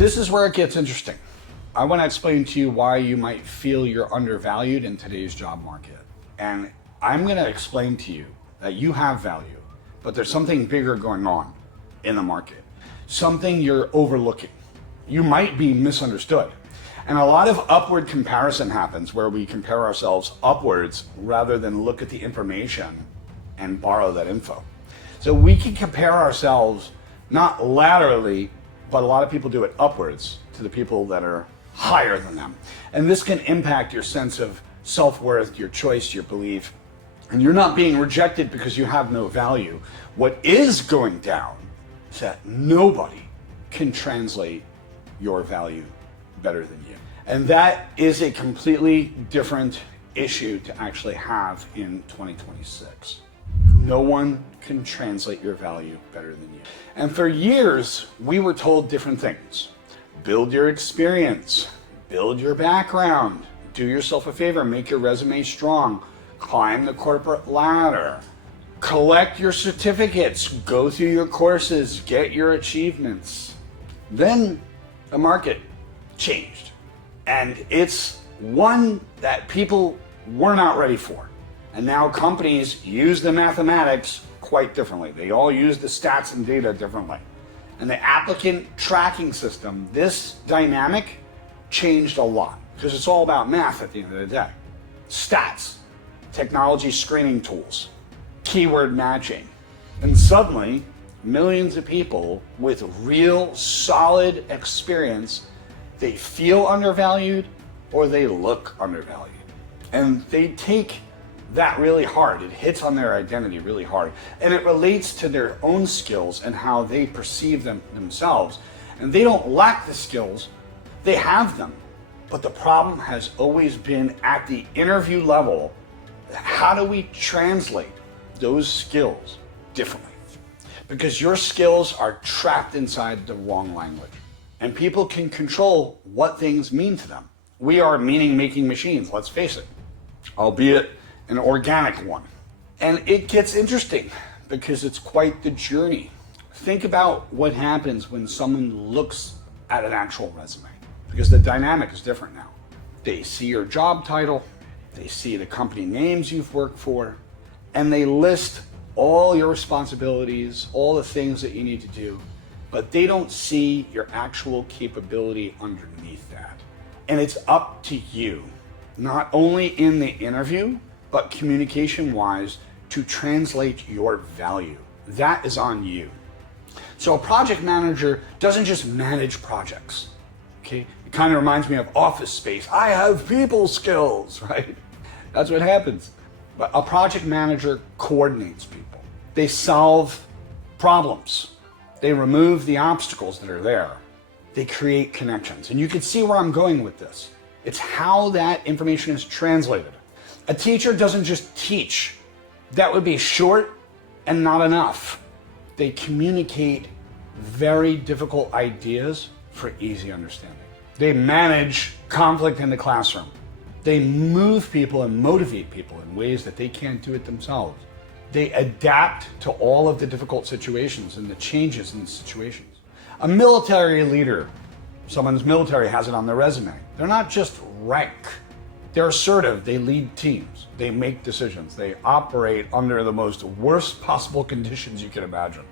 This is where it gets interesting. I want to explain to you why you might feel you're undervalued in today's job market. And I'm going to explain to you that you have value, but there's something bigger going on in the market, something you're overlooking. You might be misunderstood. And a lot of upward comparison happens where we compare ourselves upwards rather than look at the information and borrow that info. So we can compare ourselves not laterally, but a lot of people do it upwards to the people that are higher than them. And this can impact your sense of self-worth, your choice, your belief. And you're not being rejected because you have no value. What is going down is that nobody can translate your value better than you. And that is a completely different issue to actually have in 2026. No one can translate your value better than you. And for years, we were told different things. Build your experience, build your background, do yourself a favor, make your resume strong, climb the corporate ladder, collect your certificates, go through your courses, get your achievements. Then the market changed. And it's one that people were not ready for. And now companies use the mathematics quite differently. They all use the stats and data differently. And the applicant tracking system, this dynamic changed a lot because it's all about math at the end of the day. Stats, technology screening tools, keyword matching. And suddenly, millions of people with real solid experience, they feel undervalued or they look undervalued. And they take that really hard. It hits on their identity really hard. And it relates to their own skills and how they perceive themselves. And they don't lack the skills, they have them. But the problem has always been at the interview level, how do we translate those skills differently? Because your skills are trapped inside the wrong language. And people can control what things mean to them. We are meaning-making machines, let's face it, albeit an organic one. And it gets interesting because it's quite the journey. Think about what happens when someone looks at an actual resume, because the dynamic is different now. They see your job title, they see the company names you've worked for, and they list all your responsibilities, all the things that you need to do, but they don't see your actual capability underneath that. And it's up to you, not only in the interview, but communication-wise, to translate your value. That is on you. So a project manager doesn't just manage projects, okay? It kind of reminds me of Office Space. I have people skills, right? That's what happens. But a project manager coordinates people. They solve problems. They remove the obstacles that are there. They create connections. And you can see where I'm going with this. It's how that information is translated. A teacher doesn't just teach. That would be short and not enough. They communicate very difficult ideas for easy understanding. They manage conflict in the classroom. They move people and motivate people in ways that they can't do it themselves. They adapt to all of the difficult situations and the changes in the situations. A military leader, someone's military has it on their resume. They're not just rank. They're assertive, they lead teams, they make decisions, they operate under the most worst possible conditions you can imagine.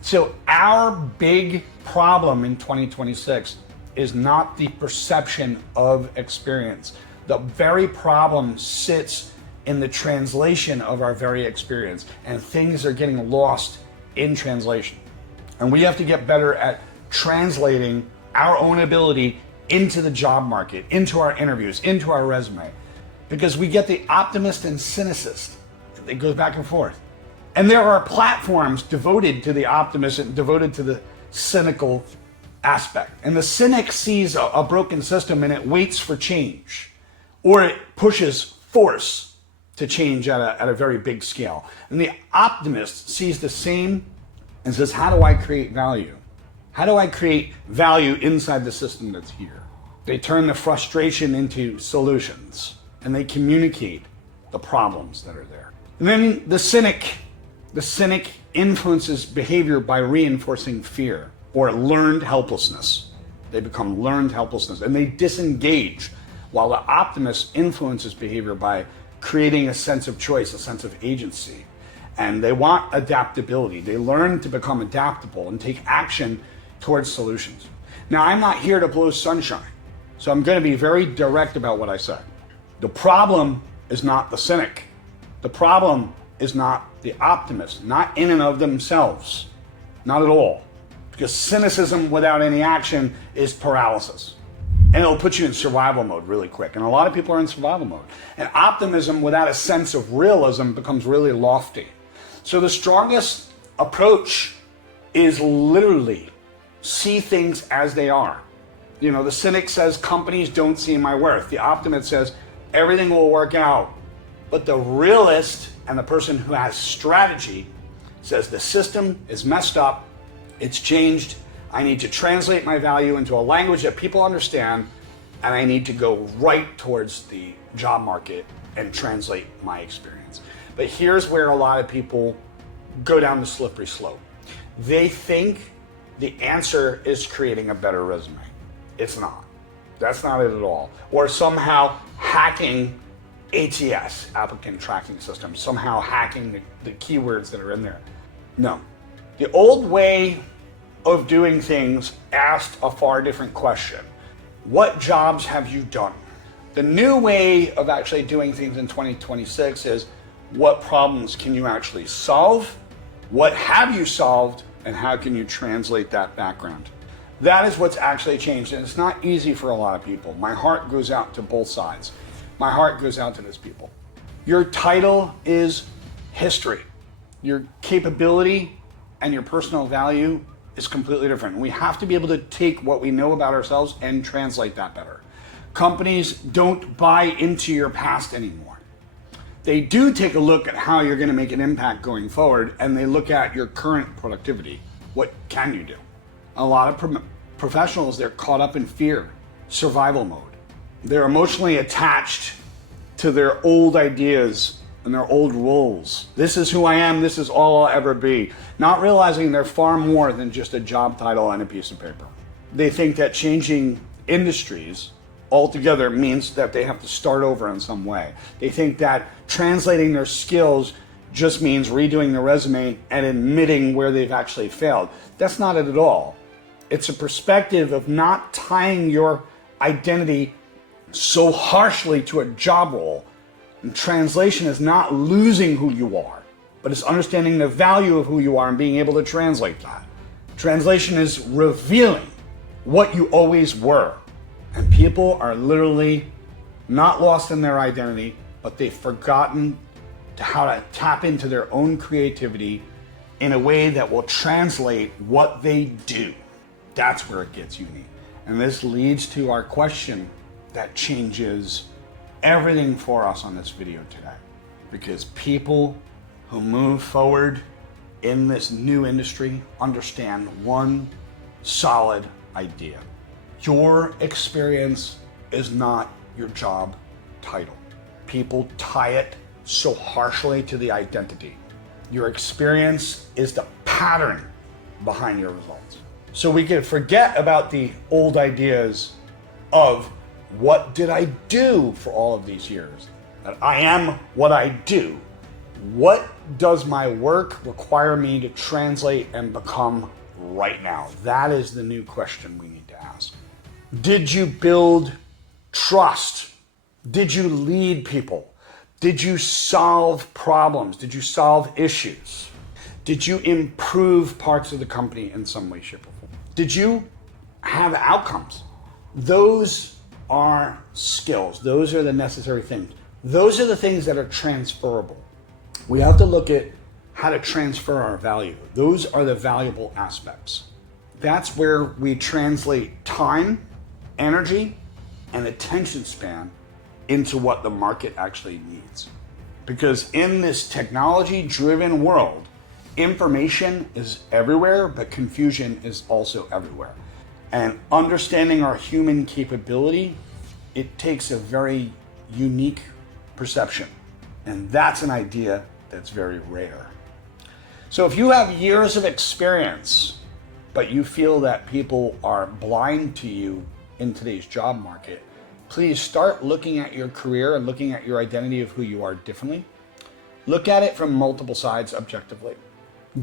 So our big problem in 2026 is not the perception of experience. The very problem sits in the translation of our very experience, and things are getting lost in translation. And we have to get better at translating our own ability into the job market, into our interviews, into our resume. Because we get the optimist and cynicist. It goes back and forth. And there are platforms devoted to the optimist and devoted to the cynical aspect. And the cynic sees a broken system and it waits for change. Or it pushes force to change at a very big scale. And the optimist sees the same and says, how do I create value? How do I create value inside the system that's here? They turn the frustration into solutions and they communicate the problems that are there. And then the cynic influences behavior by reinforcing fear or learned helplessness. They become learned helplessness and they disengage, while the optimist influences behavior by creating a sense of choice, a sense of agency. And they want adaptability. They learn to become adaptable and take action towards solutions. Now, I'm not here to blow sunshine, so I'm going to be very direct about what I say. The problem is not the cynic. The problem is not the optimist, not in and of themselves, not at all. Because cynicism without any action is paralysis. And it'll put you in survival mode really quick. And a lot of people are in survival mode. And optimism without a sense of realism becomes really lofty. So the strongest approach is literally see things as they are. You know, the cynic says companies don't see my worth. The optimist says everything will work out. But the realist and the person who has strategy says the system is messed up, it's changed, I need to translate my value into a language that people understand, and I need to go right towards the job market and translate my experience. But here's where a lot of people go down the slippery slope. They think the answer is creating a better resume. It's not. That's not it at all. Or somehow hacking ATS, applicant tracking system, somehow hacking the keywords that are in there. No. The old way of doing things asked a far different question. What jobs have you done? The new way of actually doing things in 2026 is what problems can you actually solve? What have you solved? And how can you translate that background? That is what's actually changed. And it's not easy for a lot of people. My heart goes out to both sides. My heart goes out to those people. Your title is history. Your capability and your personal value is completely different. We have to be able to take what we know about ourselves and translate that better. Companies don't buy into your past anymore. They do take a look at how you're going to make an impact going forward, and they look at your current productivity. What can you do? A lot of professionals, they're caught up in fear, survival mode. They're emotionally attached to their old ideas and their old roles. This is who I am, this is all I'll ever be. Not realizing they're far more than just a job title and a piece of paper. They think that changing industries altogether means that they have to start over in some way. They think that translating their skills just means redoing their resume and admitting where they've actually failed. That's not it at all. It's a perspective of not tying your identity so harshly to a job role. And translation is not losing who you are, but it's understanding the value of who you are and being able to translate that. Translation is revealing what you always were. And people are literally not lost in their identity, but they've forgotten how to tap into their own creativity in a way that will translate what they do. That's where it gets unique. And this leads to our question that changes everything for us on this video today. Because people who move forward in this new industry understand one solid idea. Your experience is not your job title. People tie it so harshly to the identity. Your experience is the pattern behind your results. So we can forget about the old ideas of what did I do for all of these years? That I am what I do. What does my work require me to translate and become right now? That is the new question we need to ask. Did you build trust? Did you lead people? Did you solve problems? Did you solve issues? Did you improve parts of the company in some way, shape, or form? Did you have outcomes? Those are skills. Those are the necessary things. Those are the things that are transferable. We have to look at how to transfer our value. Those are the valuable aspects. That's where we translate time, energy, and attention span into what the market actually needs. Because in this technology-driven world, information is everywhere, but confusion is also everywhere. And understanding our human capability, it takes a very unique perception. And that's an idea that's very rare. So if you have years of experience but you feel that people are blind to you in today's job market, please start looking at your career and looking at your identity of who you are differently. Look at it from multiple sides objectively.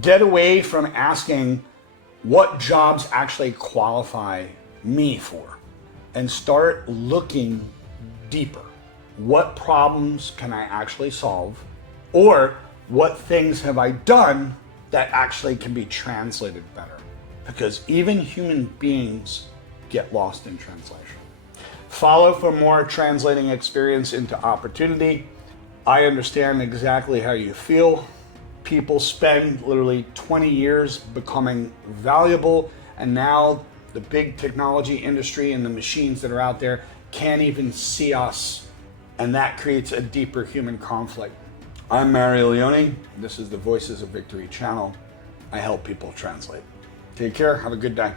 Get away from asking what jobs actually qualify me for, and start looking deeper. What problems can I actually solve? Or what things have I done that actually can be translated better? Because even human beings get lost in translation. Follow for more translating experience into opportunity. I understand exactly how you feel. People spend literally 20 years becoming valuable, and now the big technology industry and the machines that are out there can't even see us, and that creates a deeper human conflict. I'm Mario Leone. This is the Voices of Victory channel. I help people translate. Take care. Have a good day.